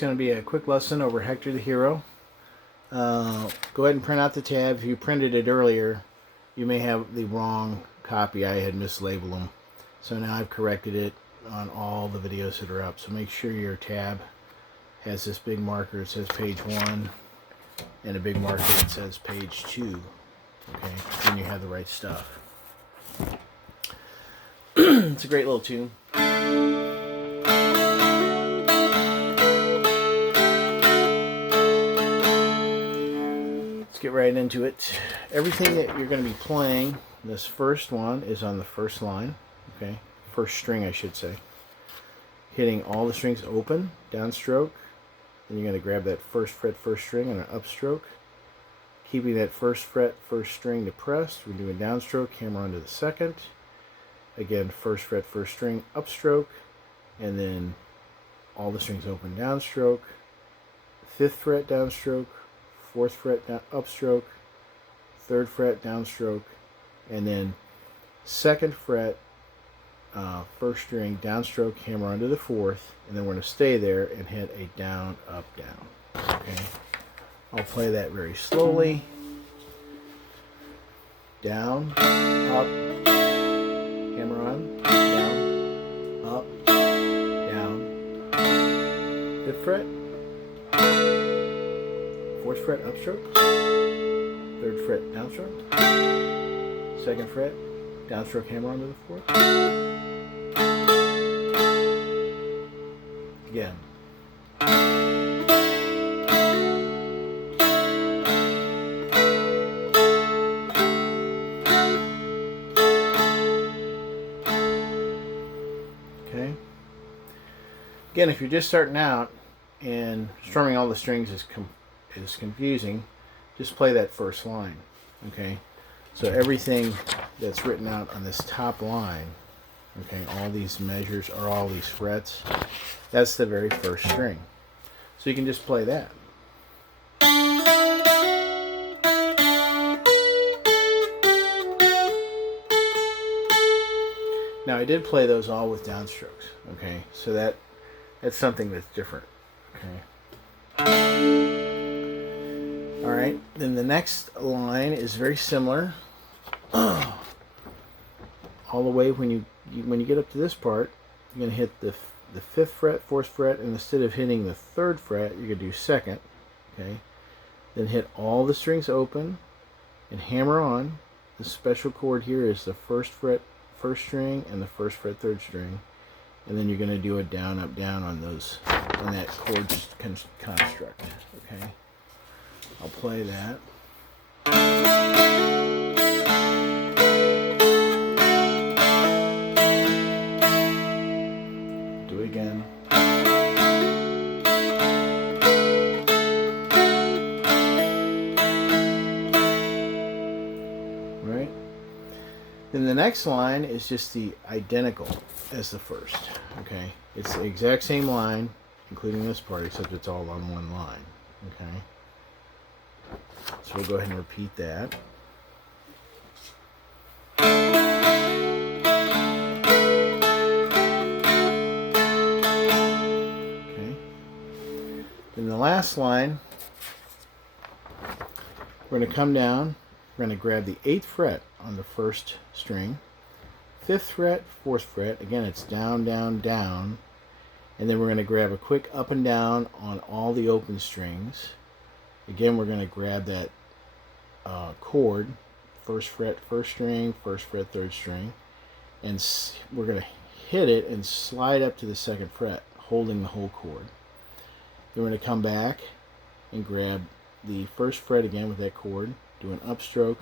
just going to be a quick lesson over Hector the Hero. Go ahead and print out the tab. If you printed it earlier, you may have the wrong copy. I had mislabeled them. So now I've corrected it on all the videos that are up. So make sure your tab has this big marker that says page 1 and a big marker that says page 2. Okay, then you have the right stuff. It's a great little tune. Let's get right into it. Everything that you're going to be playing, this first one is on the first line. Okay, first string I should say. Hitting all the strings open, downstroke. Then you're going to grab that first fret, first string and an upstroke. Keeping that first fret, first string depressed, we're doing downstroke, hammer onto the second. Again, first fret, first string, upstroke, and then all the strings open, downstroke, 5th fret, downstroke, 4th fret, upstroke, 3rd fret, downstroke, and then 2nd fret, first string, downstroke, hammer onto the 4th, and then we're going to stay there and hit a down, up, down. Okay, I'll play that very slowly. Down, up, hammer on, down, up, down, 5th fret, 4th fret, upstroke, 3rd fret, downstroke, 2nd fret, downstroke, hammer onto the 4th, again. Okay. Again, if you're just starting out and strumming all the strings is confusing, just play that first line. Okay. So everything that's written out on this top line, okay, all these measures or all these frets, that's the very first string. So you can just play that. Now I did play those all with downstrokes, okay, so that's something that's different, okay. All right, then the next line is very similar. All the way when you get up to this part, you're gonna hit the 5th fret, 4th fret, and instead of hitting the 3rd fret, you're gonna do 2nd, okay. Then hit all the strings open and hammer on. The special chord here is the 1st fret, 1st string, and the 1st fret, 3rd string, and then you're gonna do a down, up, down on that chord construct, okay. I'll play that. Do it again. Right? Then the next line is just the identical as the first. Okay? It's the exact same line, including this part, except it's all on one line. Okay? So we'll go ahead and repeat that. Okay. Then the last line, we're going to come down, we're going to grab the 8th fret on the first string, 5th fret, 4th fret, again it's down, down, down, and then we're going to grab a quick up and down on all the open strings. Again, we're going to grab that chord, 1st fret, 1st string, 1st fret, 3rd string, and we're going to hit it and slide up to the 2nd fret, holding the whole chord. Then we're going to come back and grab the 1st fret again with that chord, do an upstroke,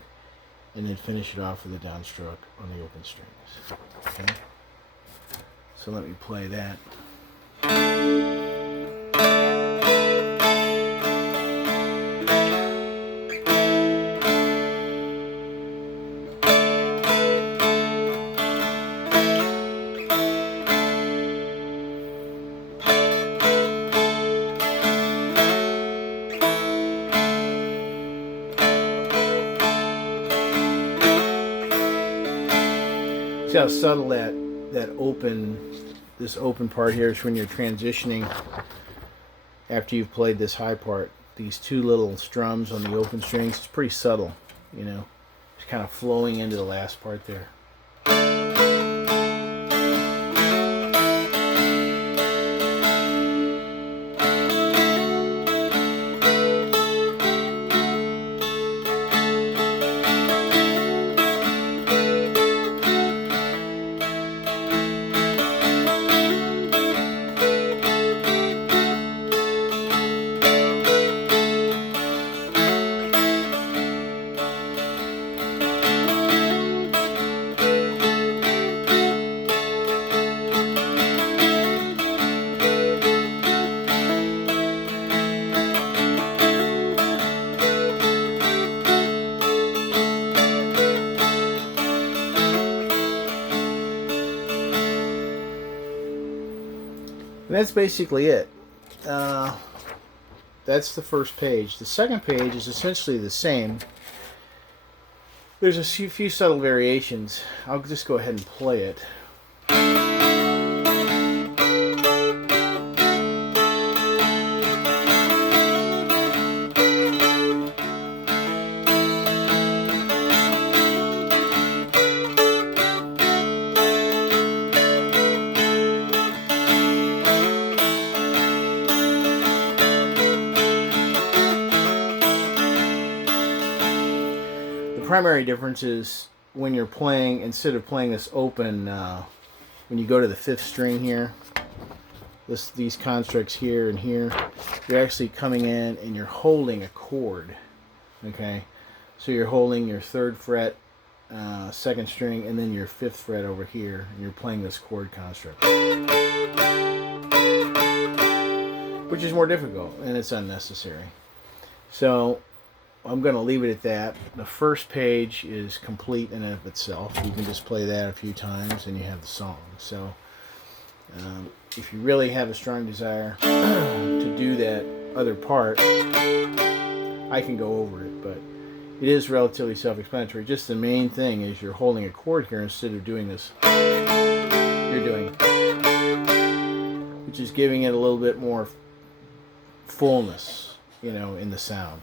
and then finish it off with a downstroke on the open strings. Okay? So let me play that. See how subtle this open part here is when you're transitioning after you've played this high part, these two little strums on the open strings, it's pretty subtle, you know, just kind of flowing into the last part there. And that's basically it. That's the first page. The second page is essentially the same. There's a few subtle variations. I'll just go ahead and play it. The primary difference is when you're playing, instead of playing this open, when you go to the 5th string here, these constructs here and here, you're actually coming in and you're holding a chord. Okay, so you're holding your 3rd fret, 2nd string, and then your 5th fret over here, and you're playing this chord construct, which is more difficult and it's unnecessary. So I'm going to leave it at that. The first page is complete in and of itself. You can just play that a few times and you have the song. So if you really have a strong desire to do that other part, I can go over it, but it is relatively self-explanatory. Just the main thing is you're holding a chord here instead of doing this. You're doing, which is giving it a little bit more fullness, you know, in the sound.